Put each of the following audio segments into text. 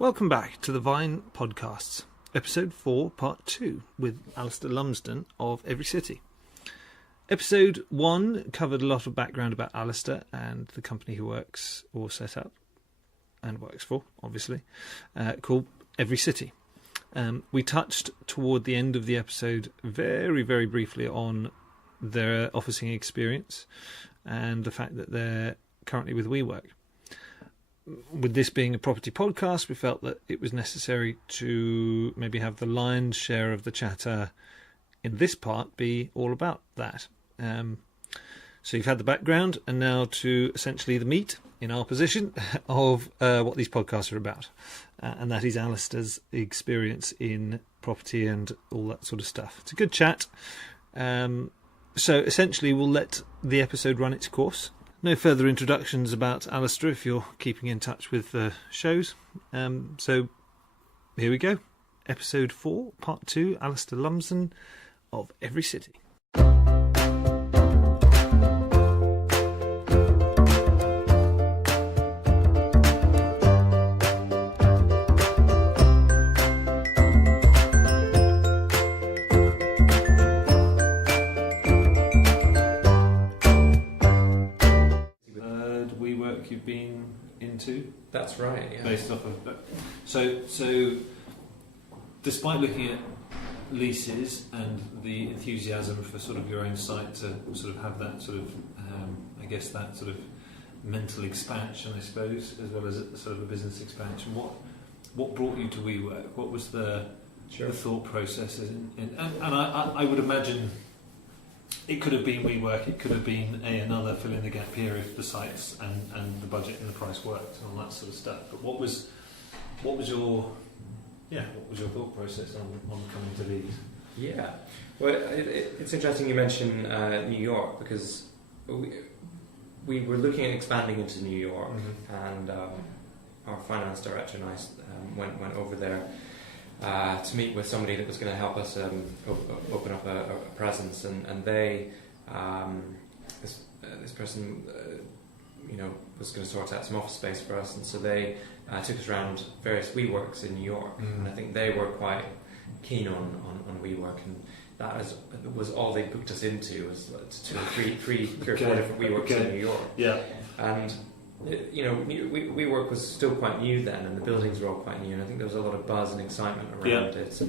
Welcome back to the Vine Podcasts, Episode 4, Part 2, with Alasdair Lumsden of Every City. Episode 1 covered a lot of background about Alasdair and the company he works or set up and works for, obviously, called Every City. We touched toward the end of the episode very, very briefly on their officing experience and the fact that they're currently with WeWork. With this being a property podcast, we felt that it was necessary to maybe have the lion's share of the chatter in this part be all about that. So you've had the background, and now to essentially the meat in our position of what these podcasts are about. And that is Alasdair's experience in property and all that sort of stuff. It's a good chat. So essentially we'll let the episode run its course. No further introductions about Alasdair if you're keeping in touch with the shows. So here we go. Episode 4, Part 2, Alasdair Lumsden of Every City. You've been into? That's right, yeah. Based off of... So despite looking at leases and the enthusiasm for sort of your own site to sort of have that sort of, I guess that sort of mental expansion, I suppose, as well as sort of a business expansion, what brought you to WeWork? What was the thought process? And I would imagine... It could have been WeWork, it could have been another fill in the gap here if the sites and the budget and the price worked and all that sort of stuff. But what was your thought process on coming to these? Yeah, well, it's interesting you mention New York, because we were looking at expanding into New York, and our finance director and I went over there to meet with somebody that was going to help us open up a presence, and they this person was going to sort out some office space for us, and so they took us around various WeWorks in New York, and I think they were quite keen on WeWork, and that was all they booked us into, was three or four different WeWorks in New York. Yeah, and WeWork was still quite new then, and the buildings were all quite new, and I think there was a lot of buzz and excitement around it.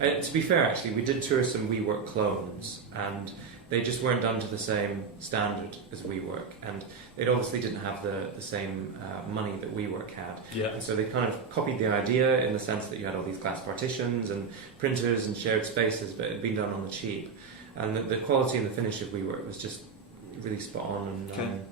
And to be fair, actually, we did tour some WeWork clones, and they just weren't done to the same standard as WeWork, and they obviously didn't have the same money that WeWork had. Yeah. And so they kind of copied the idea in the sense that you had all these glass partitions and printers and shared spaces, but it had been done on the cheap. And the quality and the finish of WeWork was just really spot on. And,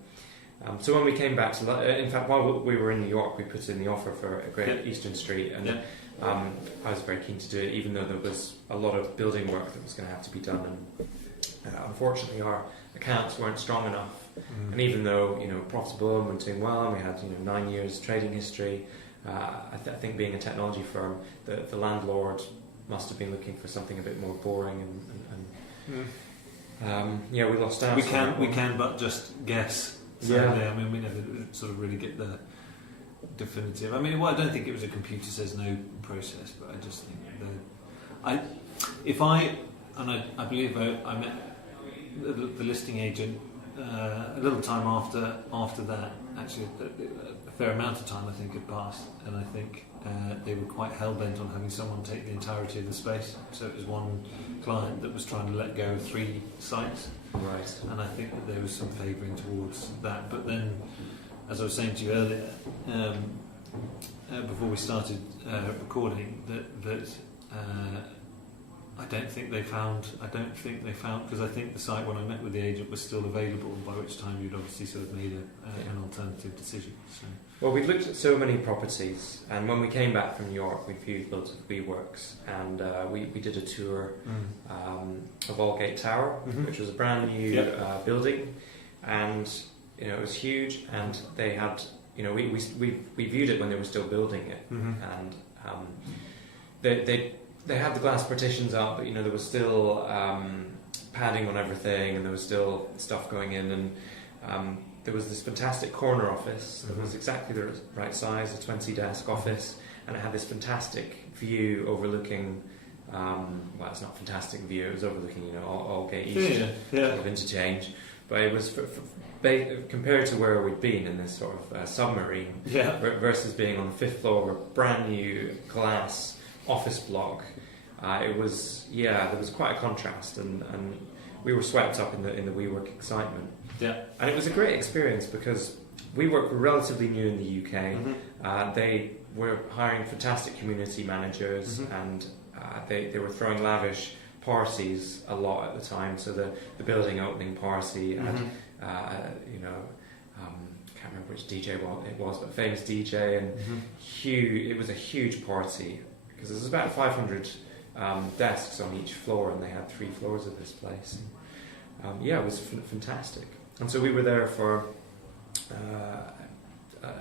so when we came back to, in fact, while we were in New York, we put in the offer for a Great Eastern Street, and I was very keen to do it, even though there was a lot of building work that was going to have to be done, and unfortunately our accounts weren't strong enough. And even though profitable and we're doing well, and we had 9 years trading history, I think being a technology firm, the landlord must have been looking for something a bit more boring, and we lost out. We can but just guess. Sadly, I mean, we never sort of really get the definitive. I mean, I don't think it was a computer says no process, but I just think I believe I met the listing agent a little time after that. Actually, a fair amount of time I think had passed, and I think they were quite hell bent on having someone take the entirety of the space. So it was one client that was trying to let go of 3 sites. Right. And I think that there was some favouring towards that. But then, as I was saying to you earlier, before we started recording, that I don't think they found, because I think the site when I met with the agent was still available, by which time you'd obviously sort of made an alternative decision. So. Well, we've looked at so many properties, and when we came back from New York, we viewed loads of WeWorks, and we did a tour of Aldgate Tower, which was a brand new building, and it was huge, and they had, we viewed it when they were still building it, and they had the glass partitions up, but there was still padding on everything, and there was still stuff going in, and there was this fantastic corner office that was exactly the right size, a 20-desk office, and it had this fantastic view overlooking. Well, it's not a fantastic view. It was overlooking, Aldgate East, sort of interchange. But it was compared to where we'd been in this sort of submarine, versus being on the 5th floor of a brand new glass office block. It was there was quite a contrast, and we were swept up in the WeWork excitement. Yeah, and it was a great experience because WeWork were relatively new in the UK. They were hiring fantastic community managers, and they were throwing lavish parties a lot at the time. So the building opening party had, can't remember which DJ it was, but a famous DJ, and it was a huge party because there was about 500 desks on each floor, and they had 3 floors of this place. It was fantastic. And so we were there for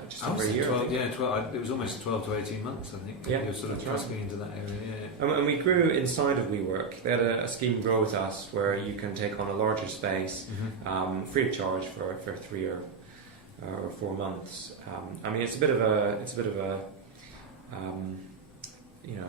just over a year. 12, it was almost 12 to 18 months, I think. Yeah, you were sort of trusting into that area. And we grew inside of WeWork. They had a scheme Grow With Us where you can take on a larger space free of charge for 3 or 4 months. It's a bit of a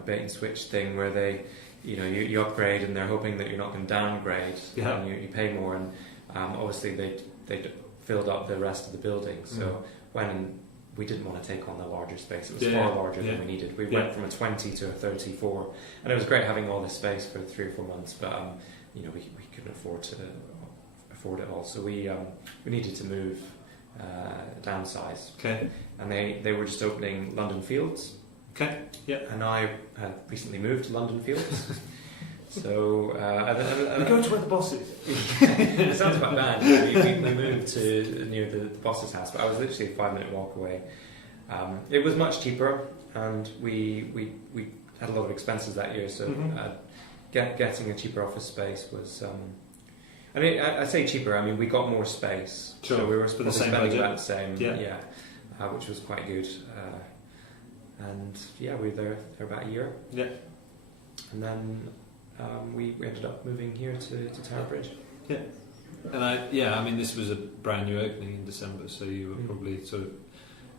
bait and switch thing where they, you upgrade and they're hoping that you're not going to downgrade, and you pay more, and obviously they filled up the rest of the building. So when we didn't want to take on the larger space, it was far larger than we needed. We went from a 20 to a 34, and it was great having all this space for 3 or 4 months, but we couldn't afford it all, so we needed to move, downsize. Okay. And they were just opening London Fields. Okay. Yeah. And I had recently moved to London Fields. So we go to where the boss is. It sounds quite bad. We moved to near the boss's house, but I was literally a 5-minute walk away. It was much cheaper, and we had a lot of expenses that year. So getting a cheaper office space was. I say cheaper. We got more space, so we were spending about the same. Which was quite good. And we were there for about a year. Yeah, and then. We ended up moving here to Tower Bridge. Yeah, and this was a brand new opening in December, so you were probably sort of.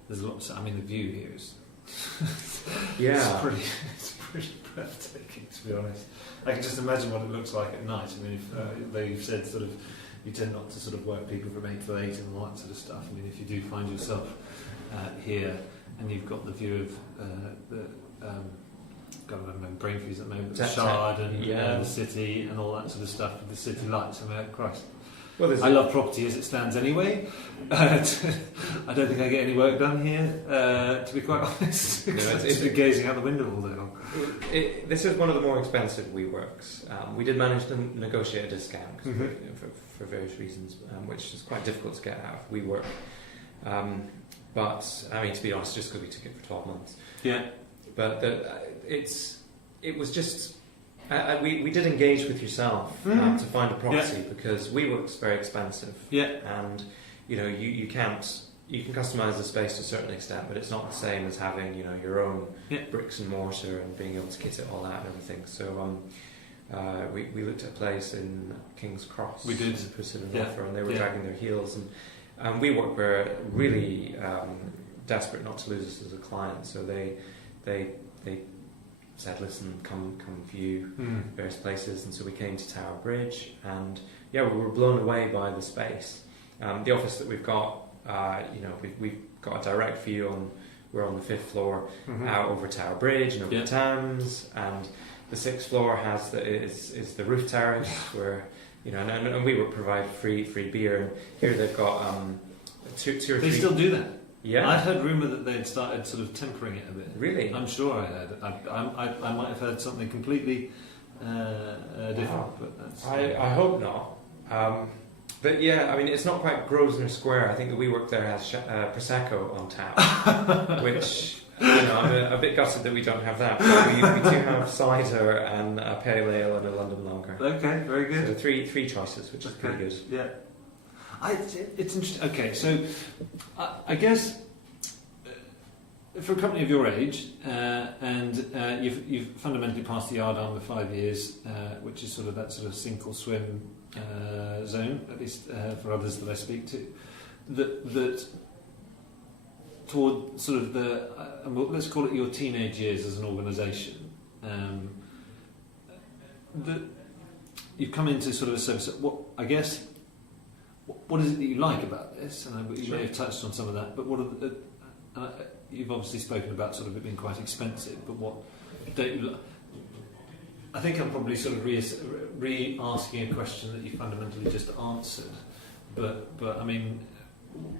There's lots. The view here is. It's pretty breathtaking, to be honest. I can just imagine what it looks like at night. If they've said sort of, you tend not to sort of work people from 8 to 8 and all that sort of stuff. If you do find yourself here and you've got the view of the. God, I remember Brainfuse at the moment, the Shard and the city and all that sort of stuff with the city lights. Christ. Well, I love property as it stands anyway. I don't think I get any work done here, to be quite honest. It's been gazing out the window all day long. This is one of the more expensive WeWorks. We did manage to negotiate a discount for various reasons, which is quite difficult to get out of WeWork. But to be honest, just because we took it for 12 months. Yeah. But it was just we did engage with yourself to find a property because WeWork's very expensive. Yeah, and you can customize the space to a certain extent, but it's not the same as having your own bricks and mortar and being able to kit it all out and everything. So we looked at a place in King's Cross. We did put in an offer, and they were dragging their heels, and WeWork were really desperate not to lose us as a client, so they said, listen, come view various places, and so we came to Tower Bridge, and we were blown away by the space. The office that we've got, we've got a direct view we're on the 5th floor, out over Tower Bridge and over the Thames, and the 6th floor is the roof terrace where and we would provide free beer. And here they've got two or three. They still do that. Yeah, I'd heard rumour that they'd started sort of tempering it a bit. Really? I'm sure I heard. I might have heard something completely different, but that's. I hope not. But it's not quite Grosvenor Square. I think that WeWork there has Prosecco on tap, which I'm a bit gutted that we don't have that. But we do have cider and a pale ale and a London lager. Okay, very good. So three choices, which is pretty good. Yeah. It's interesting. Okay, so I guess for a company of your age, and you've fundamentally passed the yard arm with 5 years, which is sort of that sort of sink or swim zone, at least for others that I speak to. That toward sort of let's call it your teenage years as an organisation, that you've come into sort of a service. What is it that you like about this? And you may have touched on some of that, but what are you've obviously spoken about sort of it being quite expensive, but what don't you? I think I'm probably sort of re-asking a question that you fundamentally just answered, but I mean,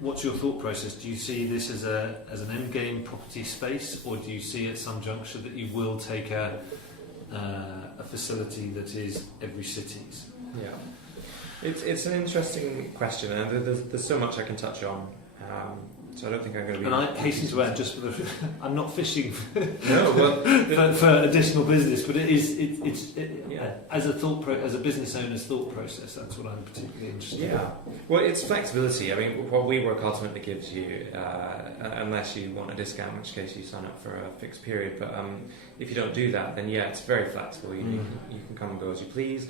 what's your thought process? Do you see this as an end game property space, or do you see at some juncture that you will take a facility that is every city's? Yeah, it's an interesting question, and there's so much I can touch on. So I don't think I'm going to be. And I hasten to add, just for I'm not fishing for, no, for additional business, but it's as a business owner's thought process. That's what I'm particularly interested in. Yeah, well, it's flexibility. I mean, what WeWork ultimately gives you, unless you want a discount, in which case you sign up for a fixed period. But if you don't do that, then yeah, it's very flexible. You can come and go as you please.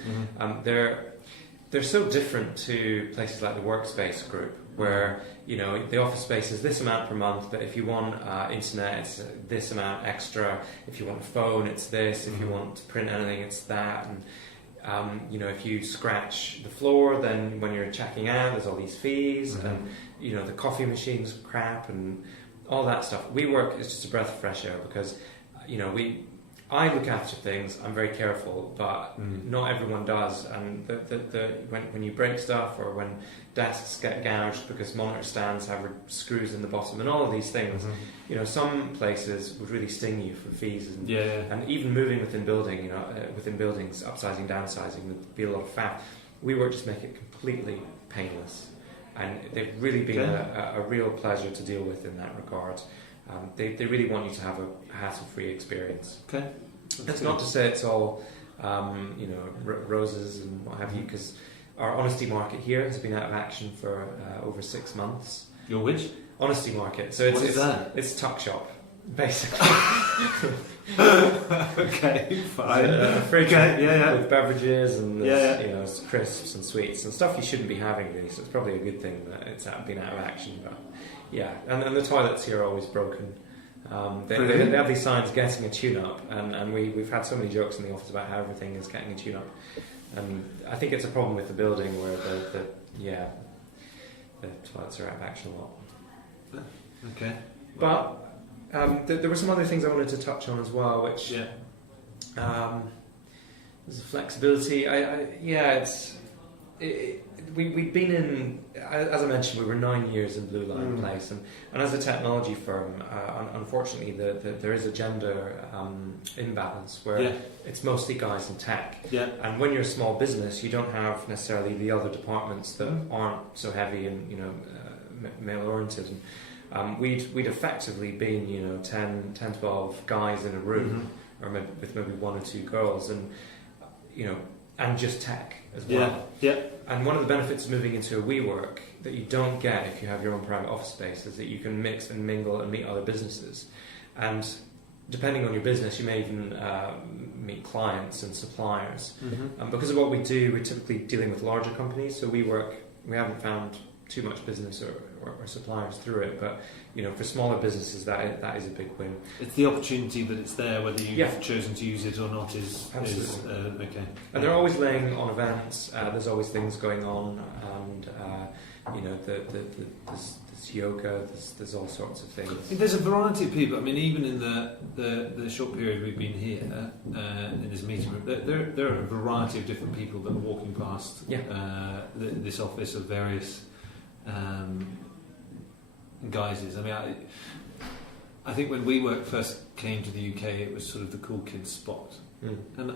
They're so different to places like the Workspace Group, where the office space is this amount per month, but if you want internet, it's this amount extra. If you want a phone, it's this. If you want to print anything, it's that. And if you scratch the floor, then when you're checking out, there's all these fees, and the coffee machine's crap and all that stuff. WeWork is just a breath of fresh air because I look after things. I'm very careful, but not everyone does. And when you break stuff, or when desks get gouged because monitor stands have screws in the bottom, and all of these things, some places would really sting you for fees. And, and even moving within buildings, upsizing, downsizing, would be a lot of faff. WeWork just make it completely painless, and they've really been a real pleasure to deal with in that regard. They really want you to have a hassle-free experience. Okay. That's not to say it's all roses and what have you, because our honesty market here has been out of action for over 6 months. Your which? Honesty market. So what is that? It's tuck shop, basically. Okay, fine. A fridge with beverages and there's, crisps and sweets and stuff you shouldn't be having really. So it's probably a good thing that it's been out of action, but. Yeah, and the toilets here are always broken. They have these signs getting a tune-up, and we've had so many jokes in the office about how everything is getting a tune-up. And I think it's a problem with the building where the toilets are out of action a lot. Okay. But there were some other things I wanted to touch on as well, which there's a flexibility. We've been in, as I mentioned, we were 9 years in Blue Line Place, and as a technology firm, unfortunately, there is a gender imbalance where it's mostly guys in tech. Yeah. And when you're a small business, you don't have necessarily the other departments that aren't so heavy and male oriented. And we'd effectively been 10, 12 guys in a room, or with maybe 1 or 2 girls, and and just tech as well. Yeah. And one of the benefits of moving into a WeWork that you don't get if you have your own private office space is that you can mix and mingle and meet other businesses. And depending on your business, you may even meet clients and suppliers. And because of what we do, we're typically dealing with larger companies. So we haven't found too much business or suppliers through it, but for smaller businesses that is a big win. It's the opportunity that it's there, whether you've chosen to use it or not is okay. And they're always laying on events. There's always things going on, and there's yoga. There's all sorts of things. There's a variety of people. I mean, even in the short period we've been here in this meeting room, there are a variety of different people that are walking past this office of various guises. I mean, I think when WeWork first came to the UK, it was sort of the cool kids spot, and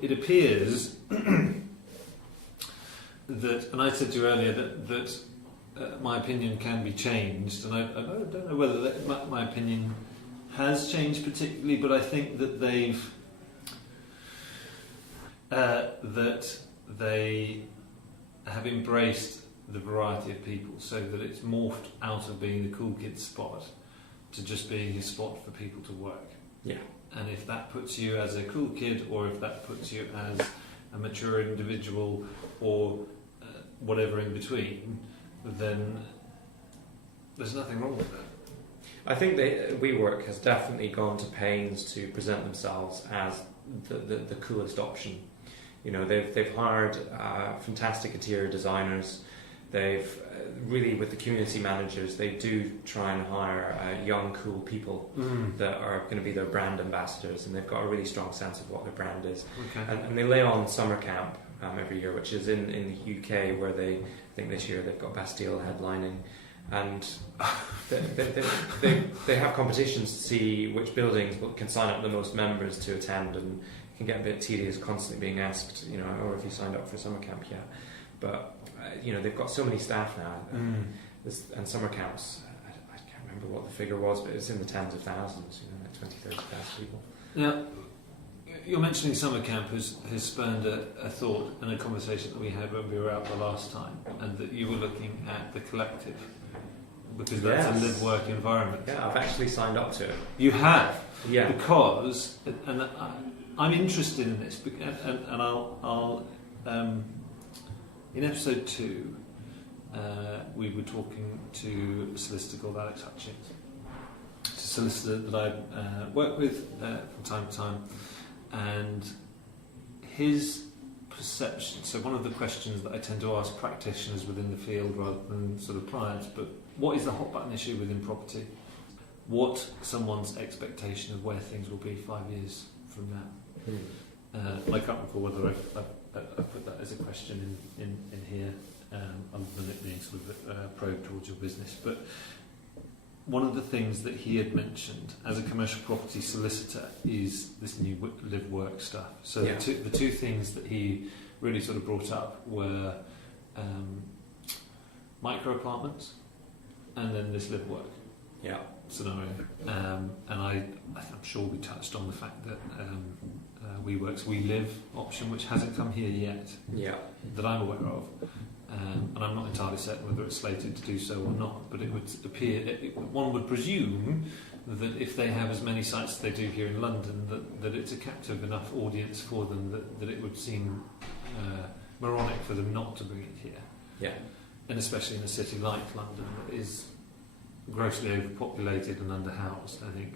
it appears that, and I said to you earlier that my opinion can be changed, and I don't know whether my opinion has changed particularly, but I think that they have embraced the variety of people, so that it's morphed out of being the cool kids spot to just being a spot for people to work. Yeah. And if that puts you as a cool kid, or if that puts you as a mature individual, or whatever in between, then there's nothing wrong with that. I think WeWork has definitely gone to pains to present themselves as the coolest option. You know, they've hired fantastic interior designers. They've really, with the community managers, they do try and hire young, cool people that are going to be their brand ambassadors, and they've got a really strong sense of what their brand is. Okay. And they lay on summer camp every year, which is in the UK, where I think this year they've got Bastille headlining, and they have competitions to see which buildings can sign up the most members to attend, and it can get a bit tedious constantly being asked, you know, or if you signed up for summer camp yet. But you know, they've got so many staff now, and summer camps. I can't remember what the figure was, but it's in the tens of thousands. You know, like 20,000-30,000 people. Now, you're mentioning summer camp has spurned a thought and a conversation that we had when we were out the last time, and that you were looking at the collective, because that's a live-work environment. Yeah, I've actually signed up to it. You have? Yeah. Because, and I'm interested in this, and I'll in episode 2, we were talking to a solicitor called Alex Hutchins. It's a solicitor that I work with from time to time, and his perception. So one of the questions that I tend to ask practitioners within the field rather than sort of clients, but what is the hot button issue within property? What someone's expectation of where things will be 5 years from now? I can't recall whether I put that as a question in here, other than it being sort of a probe towards your business. But one of the things that he had mentioned as a commercial property solicitor is this new live-work stuff. So the two things that he really sort of brought up were micro apartments and then this live-work scenario. And I'm sure we touched on the fact that WeWork's We Live option, which hasn't come here yet, that I'm aware of, and I'm not entirely certain whether it's slated to do so or not, but it would appear, one would presume that if they have as many sites as they do here in London, that it's a captive enough audience for them that it would seem moronic for them not to bring it here. Yeah. And especially in a city like London that is grossly overpopulated and underhoused, I think.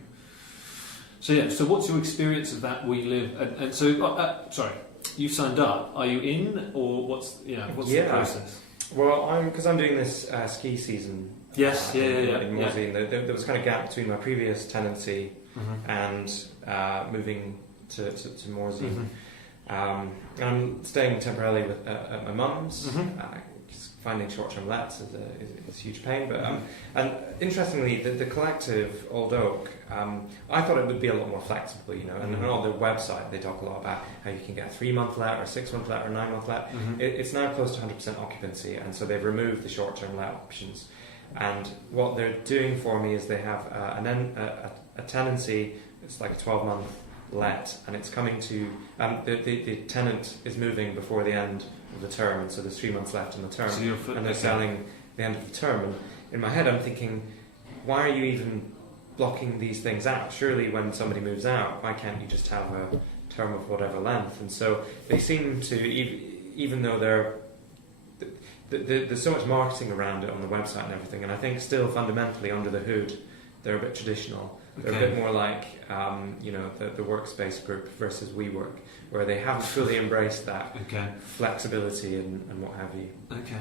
So what's your experience of that We Live? And so, sorry, you signed up. Are you in, or what's the process? Well, because I'm doing this ski season. Yes, in Morsey. There was kind of gap between my previous tenancy and moving to Morsey. I'm staying temporarily at my mum's. Finding short-term lets is a huge pain, but and interestingly, the collective Old Oak, I thought it would be a lot more flexible, you know. And on their website, they talk a lot about how you can get a 3-month let, or a 6-month let, or a 9-month let. It's now close to 100% occupancy, and so they've removed the short-term let options. And what they're doing for me is they have a tenancy. It's like a 12-month let, and it's coming to the tenant is moving before the end of the term, and so there's 3 months left in the term, and they're selling the end of the term. And in my head I'm thinking, why are you even blocking these things out? Surely when somebody moves out, why can't you just have a term of whatever length? And so they seem to, even though there's so much marketing around it on the website and everything, and I think still fundamentally under the hood they're a bit traditional. They're a bit more like, the Workspace group versus WeWork, where they haven't fully embraced that flexibility and what have you. Okay.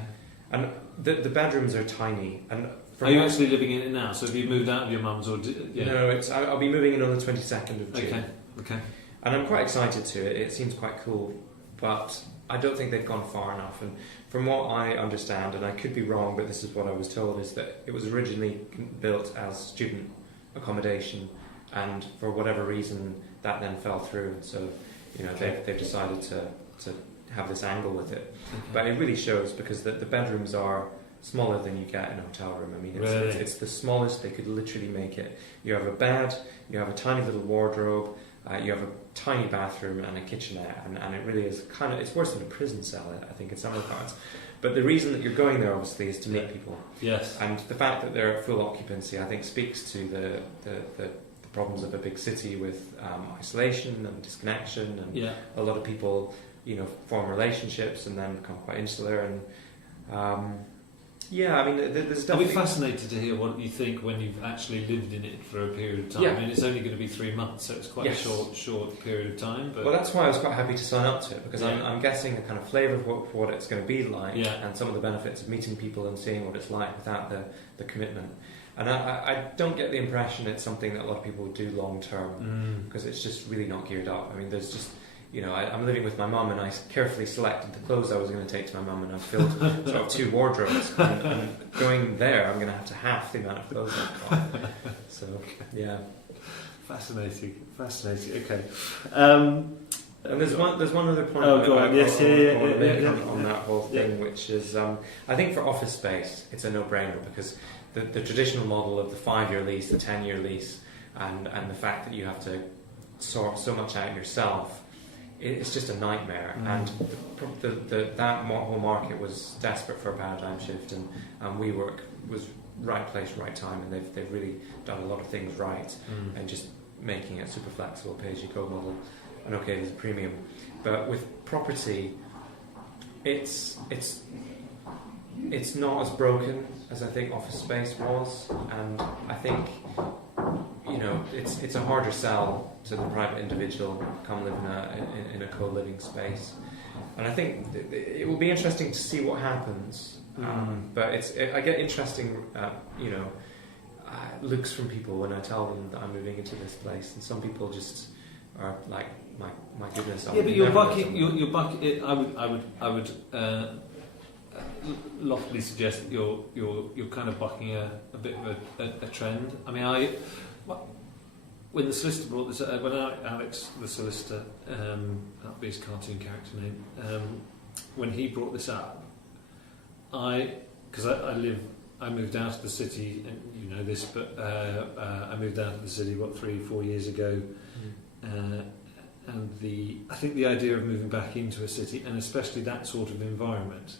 And the bedrooms are tiny. And are you actually living in it now? So have you moved out of your mum's? Or No, I'll be moving in on the 22nd of June. Okay. And I'm quite excited to it. It seems quite cool, but I don't think they've gone far enough. And from what I understand, and I could be wrong, but this is what I was told, is that it was originally built as student accommodation, and for whatever reason that then fell through, and so they've decided to have this angle with it. But it really shows, because the bedrooms are smaller than you get in a hotel room. I mean, it's the smallest they could literally make it. You have a bed, you have a tiny little wardrobe, you have a tiny bathroom and a kitchenette, and it really is it's worse than a prison cell, I think, in some regards. But the reason that you're going there, obviously, is to meet people. Yes. And the fact that they're at full occupancy, I think, speaks to the problems of a big city with isolation and disconnection, and a lot of people, form relationships and then become quite insular. And Yeah, I mean, there's I'll be definitely... fascinated to hear what you think when you've actually lived in it for a period of time. Yeah. I mean, it's only going to be 3 months, so it's quite a short period of time. But Well, that's why I was quite happy to sign up to it, because I'm getting a kind of flavour of what it's going to be like, and some of the benefits of meeting people and seeing what it's like without the commitment. And I don't get the impression it's something that a lot of people would do long term, because it's just really not geared up. I mean, there's just... I'm living with my mum, and I carefully selected the clothes I was going to take to my mum, and I've filled sort of 2 wardrobes. And going there, I'm going to have to half the amount of clothes I've got. So, yeah. Fascinating. Okay. And there's one other point I want to make on that whole thing, which is I think for office space it's a no-brainer, because the traditional model of the 5-year lease, the 10-year lease, and the fact that you have to sort so much out yourself, it's just a nightmare. And that whole market was desperate for a paradigm shift, and WeWork was right place, right time, and they've really done a lot of things right, and just making it super flexible, pay-as-you-go model. And okay, there's a premium, but with property, it's not as broken as I think office space was, and I think it's a harder sell to the private individual come live in a co-living space, and I think it will be interesting to see what happens. But I get interesting looks from people when I tell them that I'm moving into this place, and some people just are like, my goodness. Yeah, but you're bucking. I would loftily suggest that you're kind of bucking a bit of a trend. I mean, when the solicitor brought this, when Alex, the solicitor, that'd be his cartoon character name, when he brought this up, because I moved out of the city, and you know this, but I moved out of the city 3-4 years ago. And I think the idea of moving back into a city, and especially that sort of environment,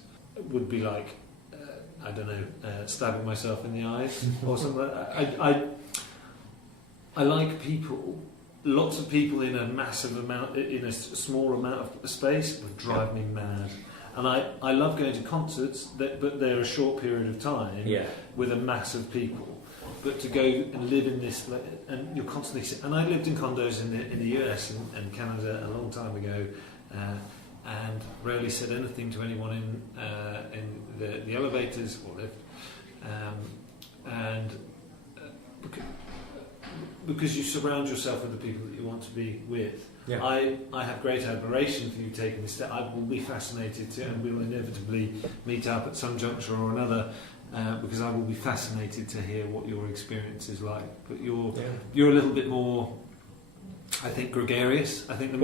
would be like I don't know, stabbing myself in the eyes or something. I like people. Lots of people in a massive amount, in a small amount of space, would drive me mad. And I love going to concerts, but they're a short period of time with a mass of people. But to go and live in this, and you're constantly... And I lived in condos in the US and Canada a long time ago, and rarely said anything to anyone in the elevators or lift, because you surround yourself with the people that you want to be with. Yeah. I have great admiration for you taking this step. I will be fascinated too, and we'll inevitably meet up at some juncture or another. Because I will be fascinated to hear what your experience is like. But you're a little bit more, I think, gregarious. I think you're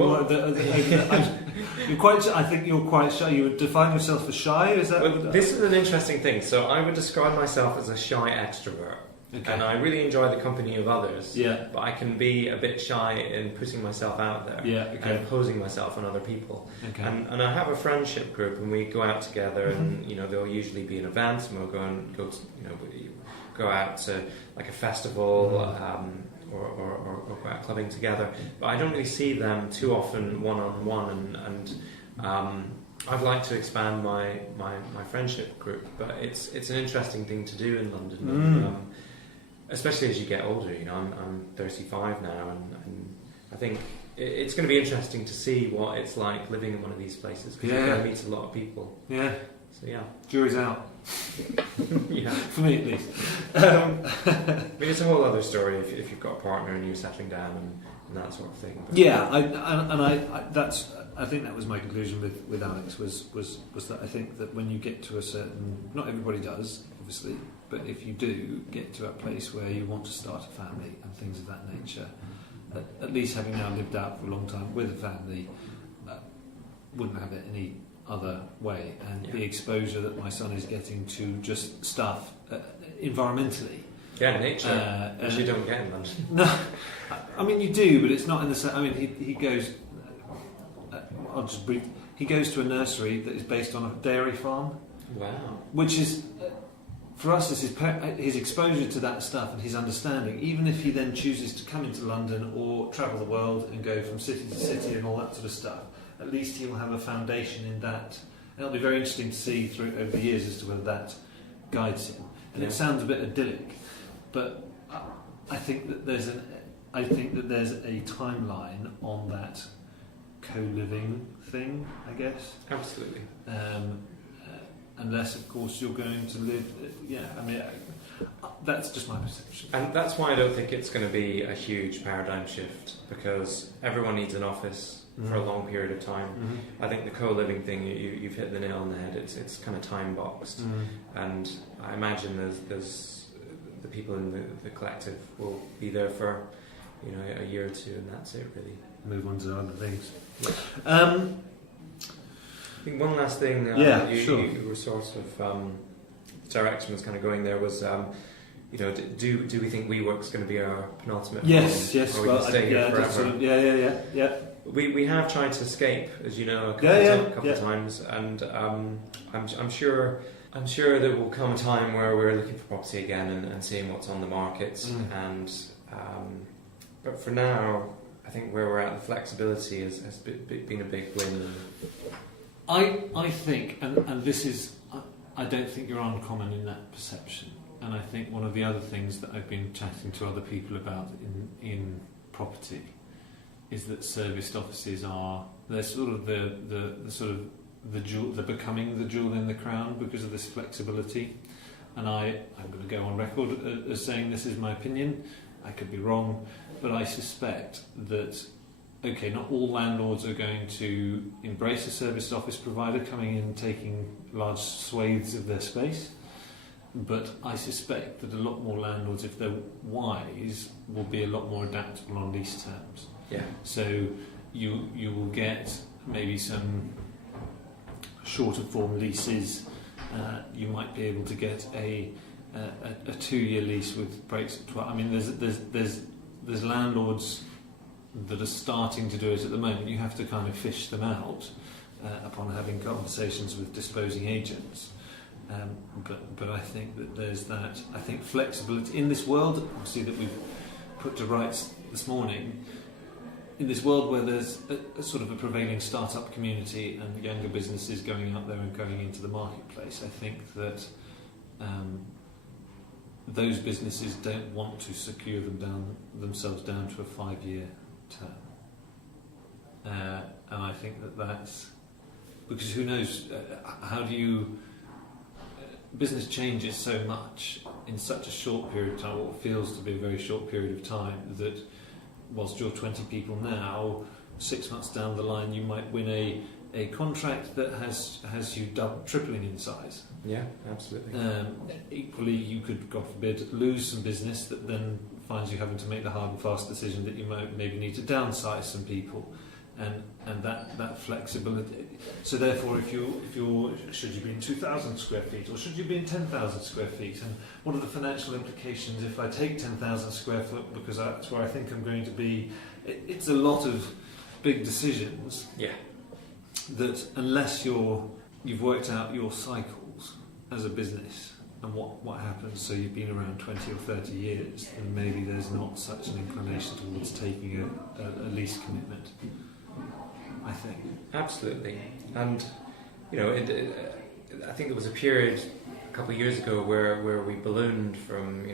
quite. I think you're quite shy. You would define yourself as shy. Is that? Well, this is an interesting thing. So I would describe myself as a shy extrovert. Okay. And I really enjoy the company of others, but I can be a bit shy in putting myself out there and imposing myself on other people. Okay. And I have a friendship group, and we go out together, and there'll usually be an event, and we'll go out to like a festival or go out clubbing together. But I don't really see them too often one-on-one, and I'd like to expand my friendship group, but it's an interesting thing to do in London. Especially as you get older, I'm 35 now, and I think it's going to be interesting to see what it's like living in one of these places, because you're going to meet a lot of people. Yeah. So jury's out. For me at least. I mean, it's a whole other story if you've got a partner and you're settling down and that sort of thing. But I think that was my conclusion with Alex was that I think that when you get to a certain, not everybody does, obviously, but if you do get to a place where you want to start a family and things of that nature, at least having now lived out for a long time with a family, wouldn't have it any other way. And the exposure that my son is getting to just stuff environmentally. Yeah, nature, which you don't get in London. No, I mean you do, but it's not in the same. I mean he goes. I'll just brief. He goes to a nursery that is based on a dairy farm. Wow. Which is, for us, is his exposure to that stuff and his understanding. Even if he then chooses to come into London or travel the world and go from city to city and all that sort of stuff, at least he'll have a foundation in that. And it'll be very interesting to see over the years as to whether that guides him. And it sounds a bit idyllic, but I think that there's a timeline on that co-living thing, I guess. Absolutely. Unless, of course, you're going to live. That's just my perception. And that's why I don't think it's going to be a huge paradigm shift, because everyone needs an office for a long period of time. I think the co-living thing, you've hit the nail on the head. It's kind of time boxed, and I imagine there's the people in the collective will be there for a year or two, and that's it really. Move on to other things. I think one last thing. You were sort of direction was kind of going there was. Do we think WeWork's going to be our penultimate? Yes. Or we can stay here forever? Yeah. We have tried to escape, as you know, a couple of times, and I'm sure there will come a time where we're looking for property again and seeing what's on the market. And but for now, I think where we're at, the flexibility has been a big win. I think, and this is, I don't think you're uncommon in that perception. And I think one of the other things that I've been chatting to other people about in property is that serviced offices they're sort of the jewel, they're becoming the jewel in the crown because of this flexibility. And I'm going to go on record as saying this is my opinion. I could be wrong, but I suspect that not all landlords are going to embrace a serviced office provider coming in and taking large swathes of their space. But I suspect that a lot more landlords, if they're wise, will be a lot more adaptable on lease terms. Yeah. So you will get maybe some shorter form leases. You might be able to get a 2-year lease with breaks at 12. I mean, there's landlords that are starting to do it at the moment. You have to kind of fish them out upon having conversations with disposing agents. But I think that there's that. I think flexibility in this world, obviously, that we've put to rights this morning. In this world where there's a sort of a prevailing startup community and younger businesses going out there and going into the marketplace, I think that those businesses don't want to secure themselves down to a 5-year term. And I think that's because who knows, how do you... business changes so much in such a short period of time, what feels to be a very short period of time, that whilst you're 20 people now, 6 months down the line you might win a contract that has you tripling in size. Yeah, absolutely. Equally, you could, God forbid, lose some business that then finds you having to make the hard and fast decision that you might maybe need to downsize some people, and that flexibility. So therefore, if you're should you be in 2,000 square feet or should you be in 10,000 square feet, and what are the financial implications if I take 10,000 square foot because that's where I think I'm going to be? It's a lot of big decisions. Yeah. That unless you've worked out your cycles as a business and what happens, so you've been around 20 or 30 years, then maybe there's not such an inclination towards taking a lease commitment, I think. Absolutely. And I think there was a period a couple of years ago where we ballooned from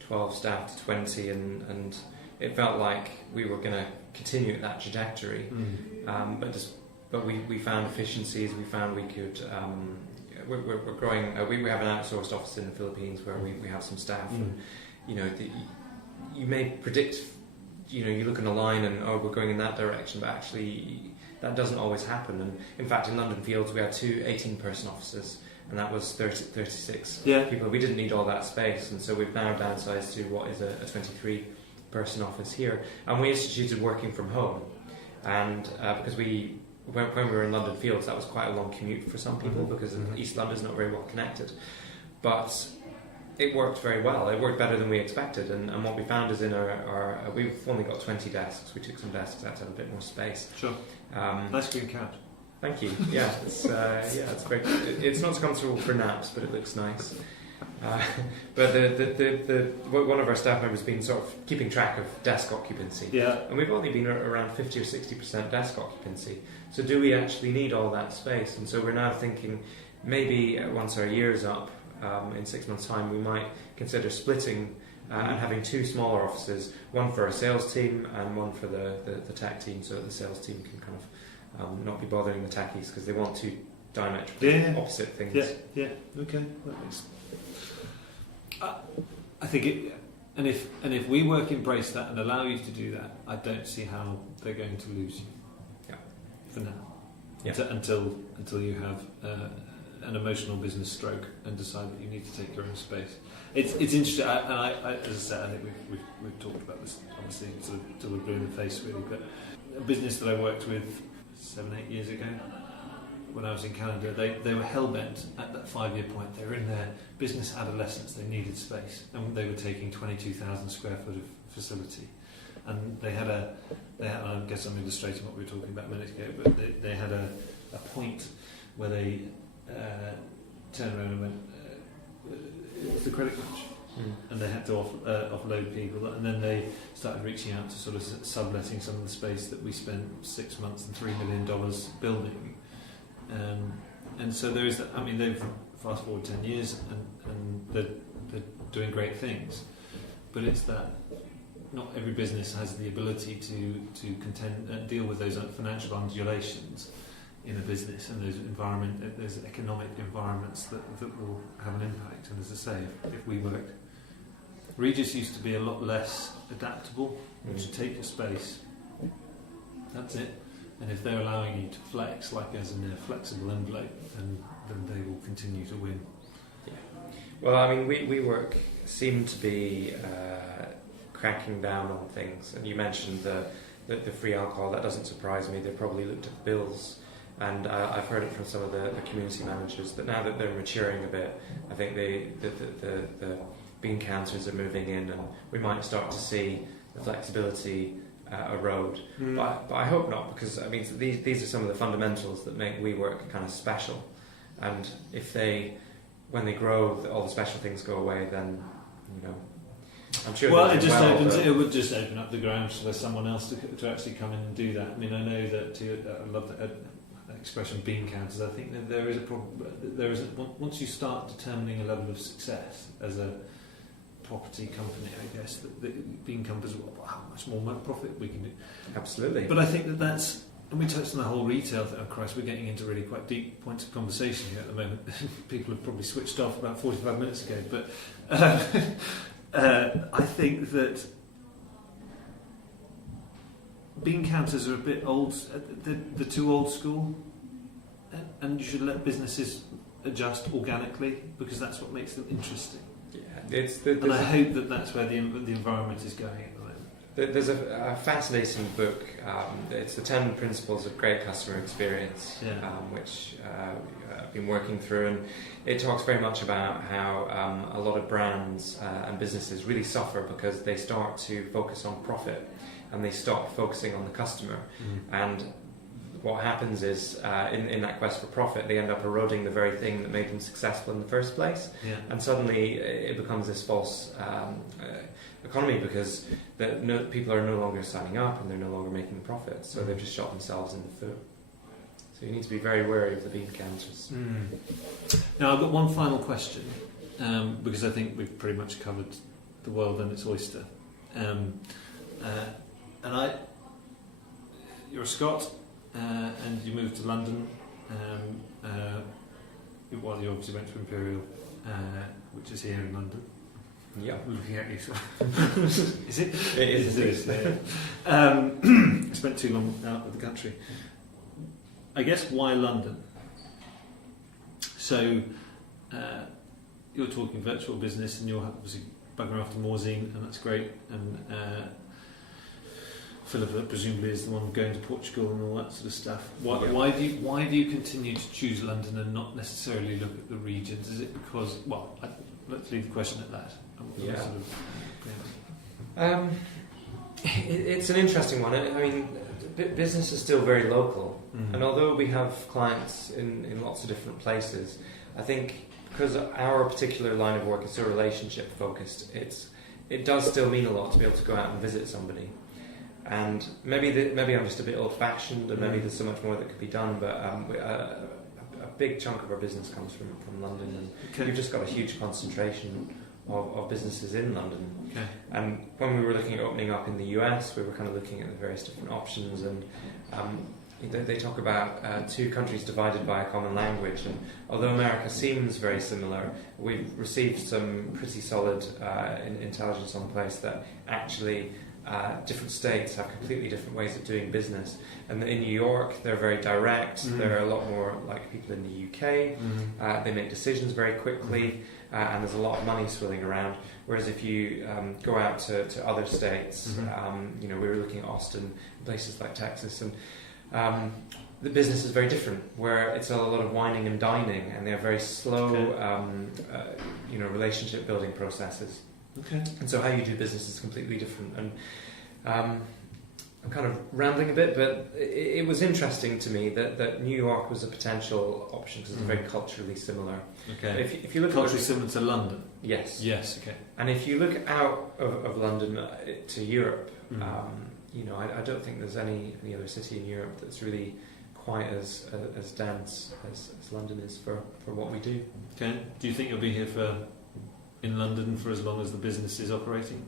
12 staff to 20, and it felt like we were going to continue that trajectory. But we found efficiencies. We found we could. We're growing. We have an outsourced office in the Philippines where we have some staff. And, you may predict. You look in a line and we're going in that direction, but actually that doesn't always happen. And in fact, in London Fields we had 2 18-person offices, and that was 36 people. We didn't need all that space, and so we've now downsized to what is a 23-person office here. And we instituted working from home, and because when we were in London Fields, that was quite a long commute for some people because East London's not very well connected. But it worked very well. It worked better than we expected. And what we found is in our we've only got 20 desks. We took some desks out to have a bit more space. Sure. Nice green couch. Thank you. Yeah, it's great. It's not comfortable for naps, but it looks nice. But one of our staff members has been sort of keeping track of desk occupancy. Yeah. And we've only been around 50 or 60% desk occupancy. So do we actually need all that space? And so we're now thinking maybe once our year's up, in 6 months' time, we might consider splitting and having 2 smaller offices, one for a sales team and one for the tech team, so that the sales team can kind of not be bothering the techies because they want 2 diametrically opposite things. Yeah. Okay, that makes. I think it, and if WeWork embrace that and allow you to do that, I don't see how they're going to lose you. Yeah. For now. Yeah. Until you have an emotional business stroke and decide that you need to take your own space. It's interesting, and I as I said, I think we've talked about this obviously sort of till we're blue in the face really. But a business that I worked with 7-8 years ago, when I was in Canada, they were hell-bent at that 5-year point. They were in their business adolescence, they needed space, and they were taking 22,000 square foot of facility. And they had I guess I'm illustrating what we were talking about a minute ago, but they had a point where they turned around and went, it was the credit crunch. And they had to offload people, and then they started reaching out to sort of subletting some of the space that we spent 6 months and $3 million building. And so there is that. I mean, they've fast forward 10 years and they're doing great things, but it's that not every business has the ability to contend and deal with those financial undulations in a business, and there's economic environments that will have an impact. And as I say, if we work, Regis used to be a lot less adaptable. You should take your space. That's it. And if they're allowing you to flex, like as in a flexible envelope, then they will continue to win. Yeah. Well, I mean, WeWork seem to be cracking down on things. And you mentioned the free alcohol. That doesn't surprise me. They probably looked at the bills. And I've heard it from some of the community managers that now that they're maturing a bit, I think the bean counters are moving in, and we might start to see the flexibility erode. But I hope not, because I mean these are some of the fundamentals that make WeWork kind of special. And if when they grow, all the special things go away, then I'm sure. Well, it would just open up the ground for someone else to actually come in and do that. I mean, I know that I love that expression, bean counters. I think that there is a problem. Once you start determining a level of success as a property company, I guess the bean counters, how much more profit we can do. Absolutely. But I think that's, and we touched on the whole retail thing. Oh Christ, we're getting into really quite deep points of conversation here at the moment. People have probably switched off about 45 minutes ago, but I think that bean counters are a bit old. They're too old school, and you should let businesses adjust organically, because that's what makes them interesting. Yeah, and I hope that that's where the environment is going at the moment. There's a fascinating book. It's the 10 Principles of Great Customer Experience, which I've been working through, and it talks very much about how a lot of brands and businesses really suffer because they start to focus on profit and they stop focusing on the customer. And what happens is, in that quest for profit, they end up eroding the very thing that made them successful in the first place. Yeah. And suddenly it becomes this false economy, because people are no longer signing up and they're no longer making the profits. So they've just shot themselves in the foot. So you need to be very wary of the bean counters. Now, I've got one final question, because I think we've pretty much covered the world and its oyster. You're a Scot. And you moved to London. You obviously went to Imperial, which is here in London. Yeah, looking at you. Is it? It is. I spent too long out of the country. I guess why London? So you're talking virtual business, and you're obviously bugging after Morzine, and that's great. And Philip presumably is the one going to Portugal and all that sort of stuff. Why do you continue to choose London and not necessarily look at the regions? Is it because, let's leave the question at that. It's an interesting one. I mean, business is still very local, and although we have clients in lots of different places, I think because our particular line of work is so relationship focused, it does still mean a lot to be able to go out and visit somebody. And maybe I'm just a bit old-fashioned, and maybe there's so much more that could be done. But a big chunk of our business comes from London, and we've just got a huge concentration of businesses in London. Okay. And when we were looking at opening up in the US, we were kind of looking at the various different options, and they talk about two countries divided by a common language, and although America seems very similar, we've received some pretty solid intelligence on the place that actually different states have completely different ways of doing business. And in New York, they're very direct. They're a lot more like people in the UK. They make decisions very quickly, and there's a lot of money swirling around. Whereas if you go out to other states, we were looking at Austin, places like Texas, and the business is very different, where it's a lot of whining and dining, and they have very slow, relationship building processes. Okay. And so how you do business is completely different. And I'm kind of rambling a bit, but it was interesting to me that New York was a potential option because it's very culturally similar. Okay. If you look culturally similar to London. Yes. Yes. Okay. And if you look out of London to Europe, I don't think there's any other city in Europe that's really quite as dense as London is for what we do. Okay. Do you think you'll be here in London for as long as the business is operating?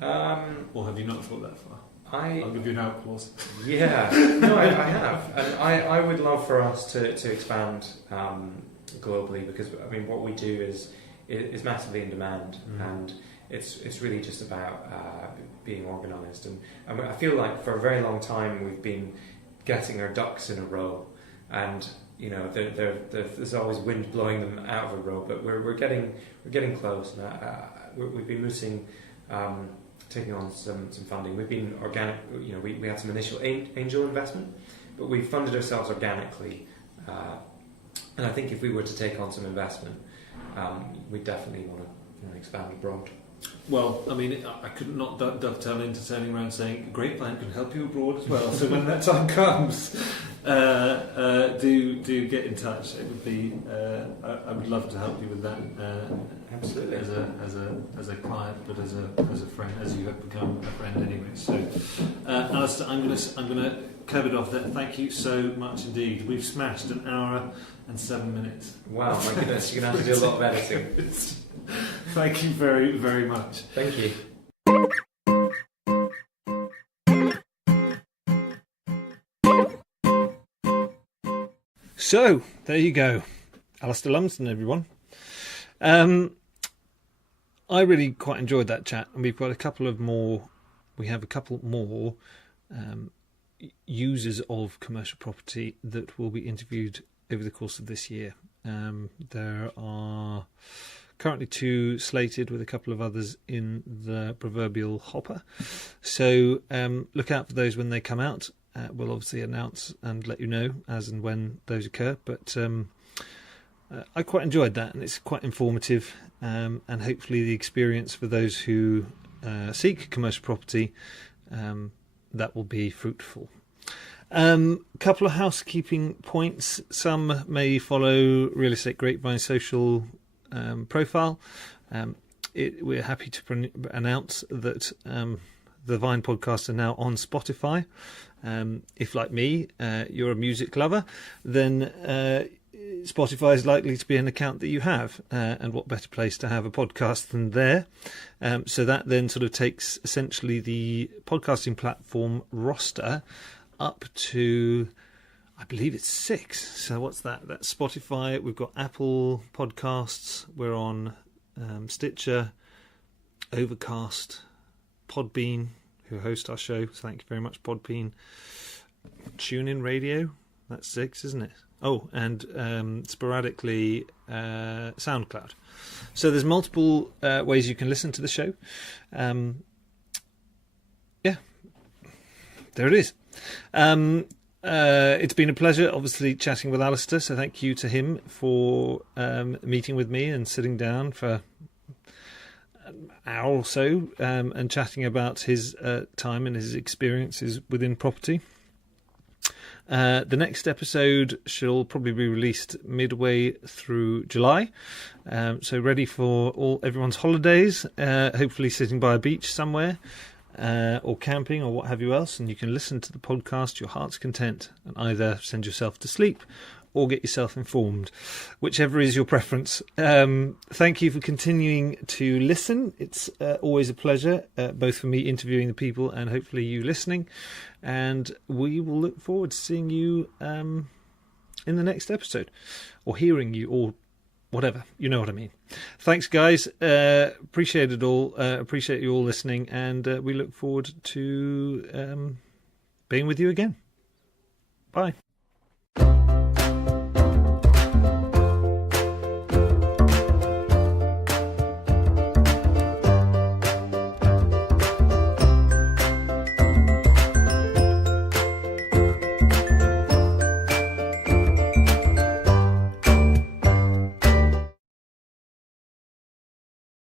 Or have you not thought that far? I'll give you an out clause. Yeah, no, I have, and I would love for us to expand globally, because I mean what we do is massively in demand, and it's really just about being organised. And I mean, I feel like for a very long time we've been getting our ducks in a row, and there's always wind blowing them out of a row, but we're getting close, and we've been mooting. Taking on some funding. We've been organic, we had some initial angel investment, but we funded ourselves organically. And I think if we were to take on some investment, we definitely want to expand abroad. Well, I mean, I could not dovetail into turning around saying, great plan can help you abroad as well. So when that time comes, do get in touch. It would be, I would love to help you with that. Absolutely. As a client, but as a friend, as you have become a friend anyway. So, Alasdair, I'm gonna curb it off there. Thank you so much indeed. We've smashed an hour and 7 minutes. Wow, my goodness, you're gonna have to do a lot of editing. Thank you very, very much. Thank you. So, there you go. Alasdair Lumsden, everyone. I really quite enjoyed that chat, and we've got a couple more users of commercial property that will be interviewed over the course of this year. There are currently 2 slated, with a couple of others in the proverbial hopper. So look out for those when they come out. We'll obviously announce and let you know as and when those occur. But I quite enjoyed that, and it's quite informative, and hopefully the experience for those who seek commercial property, that will be fruitful. Couple of housekeeping points. Some may follow Real Estate Grapevine's social profile. We're happy to announce that the Vine podcasts are now on Spotify. If, like me, you're a music lover, then Spotify is likely to be an account that you have, and what better place to have a podcast than there. So that then sort of takes essentially the podcasting platform roster up to, I believe it's 6. So what's that? That's Spotify. We've got Apple Podcasts. We're on Stitcher, Overcast, Podbean, who host our show. So thank you very much, Podbean. TuneIn Radio. That's 6, isn't it? Oh, and sporadically SoundCloud. So there's multiple ways you can listen to the show. Yeah, there it is. It's been a pleasure, obviously, chatting with Alasdair. So thank you to him for meeting with me and sitting down for an hour or so and chatting about his time and his experiences within property. The next episode shall probably be released midway through July, so ready for everyone's holidays, hopefully sitting by a beach somewhere, or camping or what have you else, and you can listen to the podcast to your heart's content and either send yourself to sleep or get yourself informed, whichever is your preference. Thank you for continuing to listen. It's always a pleasure, both for me interviewing the people and hopefully you listening. And we will look forward to seeing you in the next episode, or hearing you, or whatever. You know what I mean. Thanks, guys. Appreciate it all. Appreciate you all listening, and we look forward to being with you again. Bye.